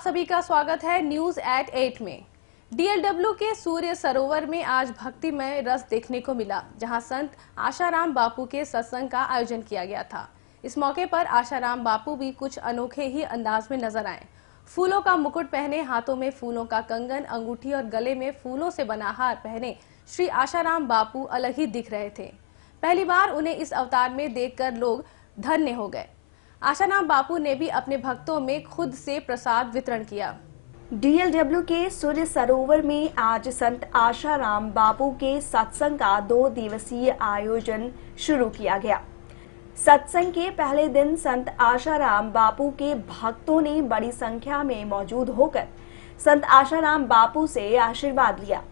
आप सभी का स्वागत है न्यूज एट 8 में। डीएलडब्ल्यू के सूर्य सरोवर में आज भक्तिमय रस देखने को मिला, जहां संत आशाराम बापू के सत्संग का आयोजन किया गया था। इस मौके पर आशाराम बापू भी कुछ अनोखे ही अंदाज में नजर आए। फूलों का मुकुट पहने, हाथों में फूलों का कंगन, अंगूठी और गले में फूलों से बना हार पहने श्री आशाराम बापू अलग ही दिख रहे थे। पहली बार उन्हें इस अवतार में देखकर लोग धन्य हो गए। आशाराम बापू ने भी अपने भक्तों में खुद से प्रसाद वितरण किया। डीएलडब्ल्यू के सूर्य सरोवर में आज संत आशाराम बापू के सत्संग का 2 दिवसीय आयोजन शुरू किया गया। सत्संग के पहले दिन संत आशाराम बापू के भक्तों ने बड़ी संख्या में मौजूद होकर संत आशाराम बापू से आशीर्वाद लिया।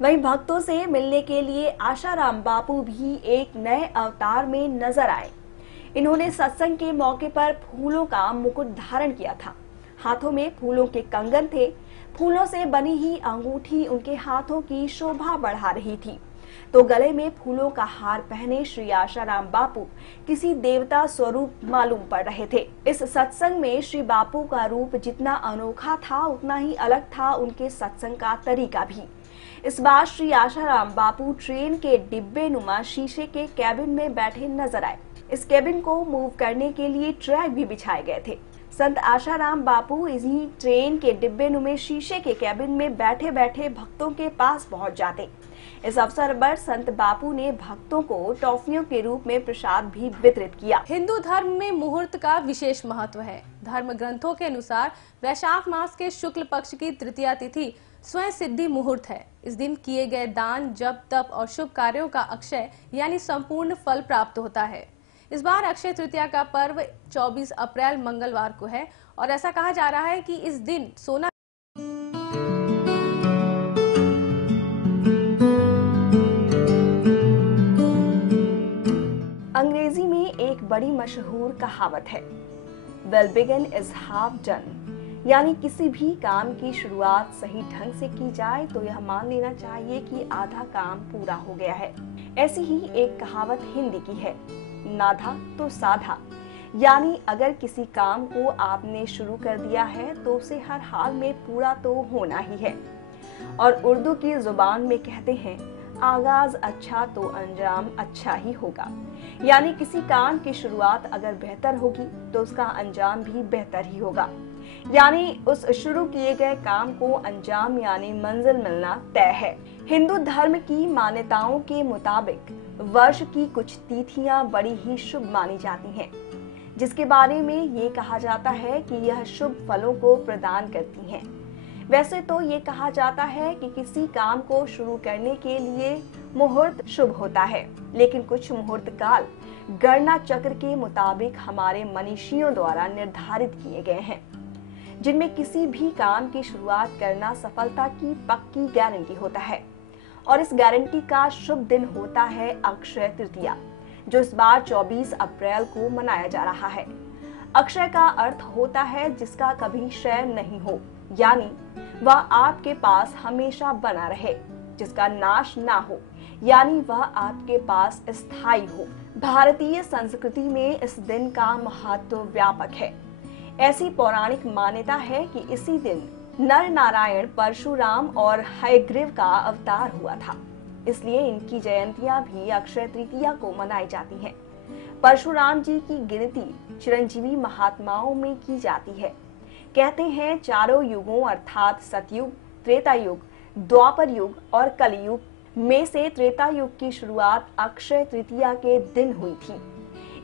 वहीं भक्तों से मिलने के लिए आशाराम बापू भी एक नए अवतार में नजर आए। इन्होंने सत्संग के मौके पर फूलों का मुकुट धारण किया था। हाथों में फूलों के कंगन थे। फूलों से बनी ही अंगूठी उनके हाथों की शोभा बढ़ा रही थी, तो गले में फूलों का हार पहने श्री आशाराम बापू किसी देवता स्वरूप मालूम पड़ रहे थे। इस सत्संग में श्री बापू का रूप जितना अनोखा था, उतना ही अलग था उनके सत्संग का तरीका भी। इस बार श्री आशाराम बापू ट्रेन के डिब्बे नुमा शीशे के कैबिन में बैठे नजर आए। इस कैबिन को मूव करने के लिए ट्रैक भी बिछाए गए थे। संत आशाराम बापू इसी ट्रेन के डिब्बे नुमे शीशे के कैबिन में बैठे बैठे भक्तों के पास पहुंच जाते। इस अवसर पर संत बापू ने भक्तों को टॉफियों के रूप में प्रसाद भी वितरित किया। हिंदू धर्म में मुहूर्त का विशेष महत्व है। धर्म ग्रंथों के अनुसार वैशाख मास के शुक्ल पक्ष की तृतीया तिथि स्वयं सिद्धि मुहूर्त है। इस दिन किए गए दान, जप, तप और शुभ कार्यों का अक्षय यानी संपूर्ण फल प्राप्त होता है। इस बार अक्षय तृतीया का पर्व 24 अप्रैल मंगलवार को है और ऐसा कहा जा रहा है कि इस दिन सोना अंग्रेजी में एक बड़ी मशहूर कहावत है, well begun is half done, यानी किसी भी काम की शुरुआत सही ढंग से की जाए तो यह मान लेना चाहिए कि आधा काम पूरा हो गया है। ऐसी ही एक कहावत हिंदी की है, नाधा तो साधा, यानी अगर किसी काम को आपने शुरू कर दिया है तो उसे हर हाल में पूरा तो होना ही है। और उर्दू की जुबान में कहते हैं, आगाज अच्छा तो अंजाम अच्छा ही होगा, यानी किसी काम की शुरुआत अगर बेहतर होगी तो उसका अंजाम भी बेहतर ही होगा। यानी उस शुरू किए गए काम को अंजाम यानी मंजिल मिलना तय है। हिंदू धर्म की मान्यताओं के मुताबिक वर्ष की कुछ तिथियां बड़ी ही शुभ मानी जाती हैं, जिसके बारे में ये कहा जाता है कि यह शुभ फलों को प्रदान करती हैं। वैसे तो ये कहा जाता है कि किसी काम को शुरू करने के लिए मुहूर्त शुभ होता है, लेकिन कुछ मुहूर्त काल गणना चक्र के मुताबिक हमारे मनीषियों द्वारा निर्धारित किए गए हैं, जिनमें किसी भी काम की शुरुआत करना सफलता की पक्की गारंटी होता है। और इस गारंटी का शुभ दिन होता है अक्षय तृतीया, जो इस बार 24 अप्रैल को मनाया जा रहा है। अक्षय का अर्थ होता है जिसका कभी क्षय नहीं हो, यानी वह आपके पास हमेशा बना रहे, जिसका नाश ना हो, यानी वह आपके पास स्थायी हो। भारतीय संस्कृति में इस दिन का महत्व व्यापक है। ऐसी पौराणिक मान्यता है कि इसी दिन नर नारायण परशुराम और हयग्रीव का अवतार हुआ था, इसलिए इनकी जयंतियां भी अक्षय तृतीया को मनाई जाती हैं। परशुराम जी की गिनती चिरंजीवी महात्माओं में की जाती है। कहते हैं चारों युगों अर्थात सतयुग, त्रेता युग, द्वापर युग और कलयुग में से त्रेता युग की शुरुआत अक्षय तृतीया के दिन हुई थी,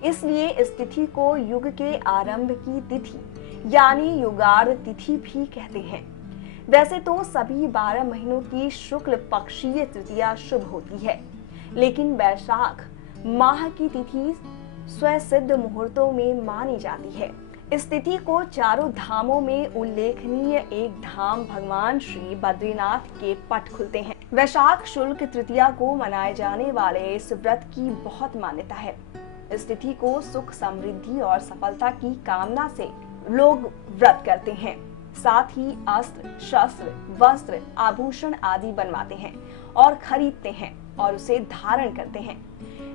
इसलिए इस तिथि को युग के आरंभ की तिथि यानी युगार्ध तिथि भी कहते हैं। वैसे तो सभी 12 महीनों की शुक्ल पक्षीय तृतीया शुभ होती है, लेकिन वैशाख माह की तिथि स्वसिद्ध मुहूर्तों में मानी जाती है। इस तिथि को चारों धामों में उल्लेखनीय एक धाम भगवान श्री बद्रीनाथ के पट खुलते हैं। वैशाख शुक्ल तृतीया को मनाए जाने वाले इस व्रत की बहुत मान्यता है। इस तिथि को सुख, समृद्धि और सफलता की कामना से लोग व्रत करते हैं। साथ ही अस्त्र, शस्त्र, वस्त्र, आभूषण आदि बनवाते हैं और खरीदते हैं और उसे धारण करते हैं।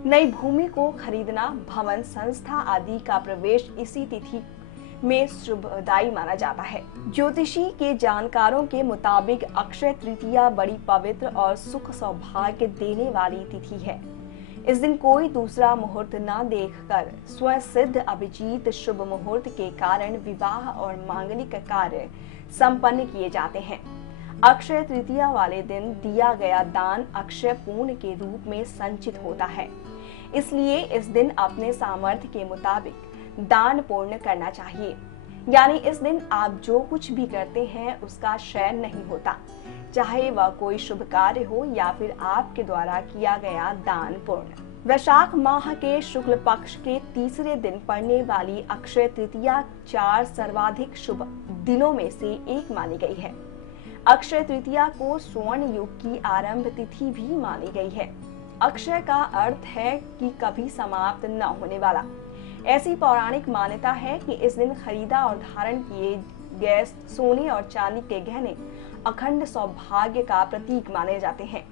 नई भूमि को खरीदना, भवन, संस्था आदि का प्रवेश इसी तिथि में शुभदायी माना जाता है। ज्योतिषी के जानकारों के मुताबिक अक्षय तृतीया बड़ी पवित्र और सुख सौभाग्य देने वाली तिथि है। इस दिन कोई दूसरा मुहूर्त न देखकर स्वयं सिद्ध अभिजीत शुभ मुहूर्त के कारण विवाह और मांगलिक कार्य संपन्न किए जाते हैं। अक्षय तृतीया वाले दिन दिया गया दान अक्षय पूर्ण के रूप में संचित होता है, इसलिए इस दिन अपने सामर्थ्य के मुताबिक दान पूर्ण करना चाहिए। यानी इस दिन आप जो कुछ भी करते हैं उसका क्षय नहीं होता, चाहे वह कोई शुभ कार्य हो या फिर आपके द्वारा किया गया दान पूर्ण। वैशाख माह के शुक्ल पक्ष के तीसरे दिन पड़ने वाली अक्षय तृतीया 4 सर्वाधिक शुभ दिनों में से एक मानी गई है। अक्षय तृतीया को स्वर्ण युग की आरंभ तिथि भी मानी गई है। अक्षय का अर्थ है कि कभी समाप्त न होने वाला। ऐसी पौराणिक मान्यता है कि इस दिन खरीदा और धारण किए गए सोने और चांदी के गहने अखंड सौभाग्य का प्रतीक माने जाते हैं।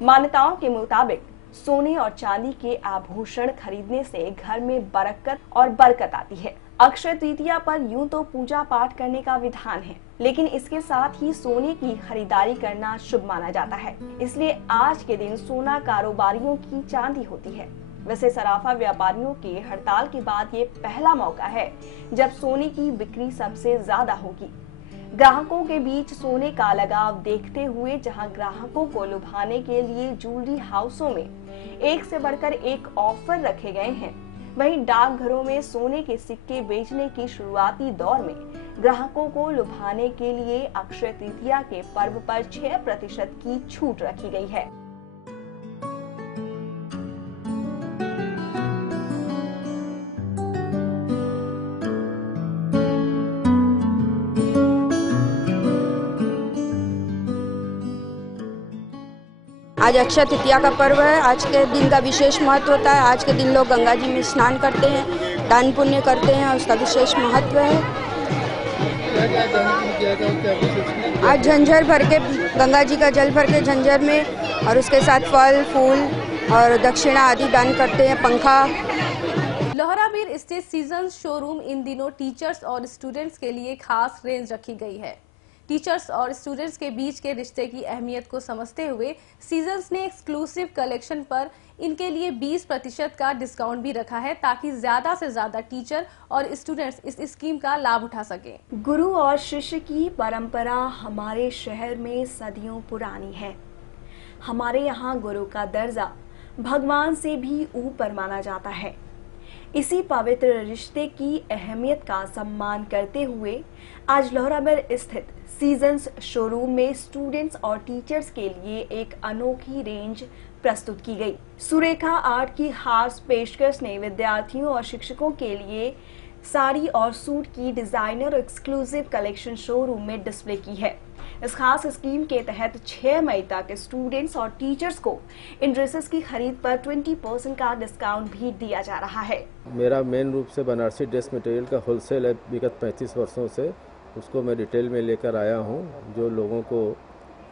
मान्यताओं के मुताबिक सोने और चांदी के आभूषण खरीदने से घर में बरकत आती है। अक्षय तृतीया पर यूं तो पूजा पाठ करने का विधान है, लेकिन इसके साथ ही सोने की खरीदारी करना शुभ माना जाता है, इसलिए आज के दिन सोना कारोबारियों की चांदी होती है। वैसे सराफा व्यापारियों के हड़ताल के बाद ये पहला मौका है जब सोने की बिक्री सबसे ज्यादा होगी। ग्राहकों के बीच सोने का लगाव देखते हुए जहां ग्राहकों को लुभाने के लिए ज्वेलरी हाउसों में एक से बढ़कर एक ऑफर रखे गए हैं, वहीं डाकघरों में सोने के सिक्के बेचने की शुरुआती दौर में ग्राहकों को लुभाने के लिए अक्षय तृतीया के पर्व पर 6% की छूट रखी गई है। आज अक्षय तृतीया का पर्व है। आज के दिन का विशेष महत्व होता है। आज के दिन लोग गंगा जी में स्नान करते हैं, दान पुण्य करते हैं और उसका विशेष महत्व है। आज झंझर भर के गंगा जी का जल भर के झंझर में और उसके साथ फल फूल और दक्षिणा आदि दान करते हैं। पंखा। लोहराबीर स्थित सीजन्स शोरूम इन दिनों टीचर्स और स्टूडेंट्स के लिए खास रेंज रखी गई है। टीचर्स और स्टूडेंट्स के बीच के रिश्ते की अहमियत को समझते हुए सीजन्स ने एक्सक्लूसिव कलेक्शन पर इनके लिए 20% का डिस्काउंट भी रखा है, ताकि ज्यादा से ज्यादा टीचर और स्टूडेंट्स इस स्कीम का लाभ उठा सकें। गुरु और शिष्य की परंपरा हमारे शहर में सदियों पुरानी है। हमारे यहाँ गुरु का दर्जा भगवान से भी ऊपर माना जाता है। इसी पवित्र रिश्ते की अहमियत का सम्मान करते हुए आज लोहराबीर स्थित सीजन्स शोरूम में स्टूडेंट्स और टीचर्स के लिए एक अनोखी रेंज प्रस्तुत की गई। सुरेखा आर्ट की खास पेशकश ने विद्यार्थियों और शिक्षकों के लिए साड़ी और सूट की डिजाइनर एक्सक्लूसिव कलेक्शन शोरूम में डिस्प्ले की है। इस खास स्कीम के तहत 6 मई तक स्टूडेंट्स और टीचर्स को इन ड्रेसेस की खरीद पर 20% का डिस्काउंट भी दिया जा रहा है। मेरा मेन रूप से बनारसी ड्रेस मटेरियल का होलसेल है। विगत 35 वर्षों से उसको मैं डिटेल में लेकर आया हूँ, जो लोगों को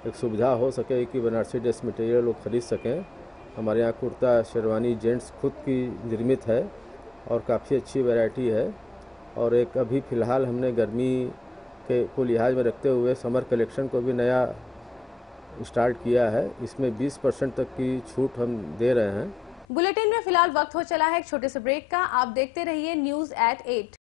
एक सुविधा हो सके कि बनारसी ड्रेस मटेरियल लोग खरीद सकें। हमारे यहाँ कुर्ता शेरवानी जेंट्स खुद की निर्मित है और काफ़ी अच्छी वैरायटी है। और एक अभी फ़िलहाल हमने गर्मी के को लिहाज में रखते हुए समर कलेक्शन को भी नया स्टार्ट किया है। इसमें 20% तक की छूट हम दे रहे हैं। बुलेटिन में फिलहाल वक्त हो चला है एक छोटे से ब्रेक का। आप देखते रहिए न्यूज़@8।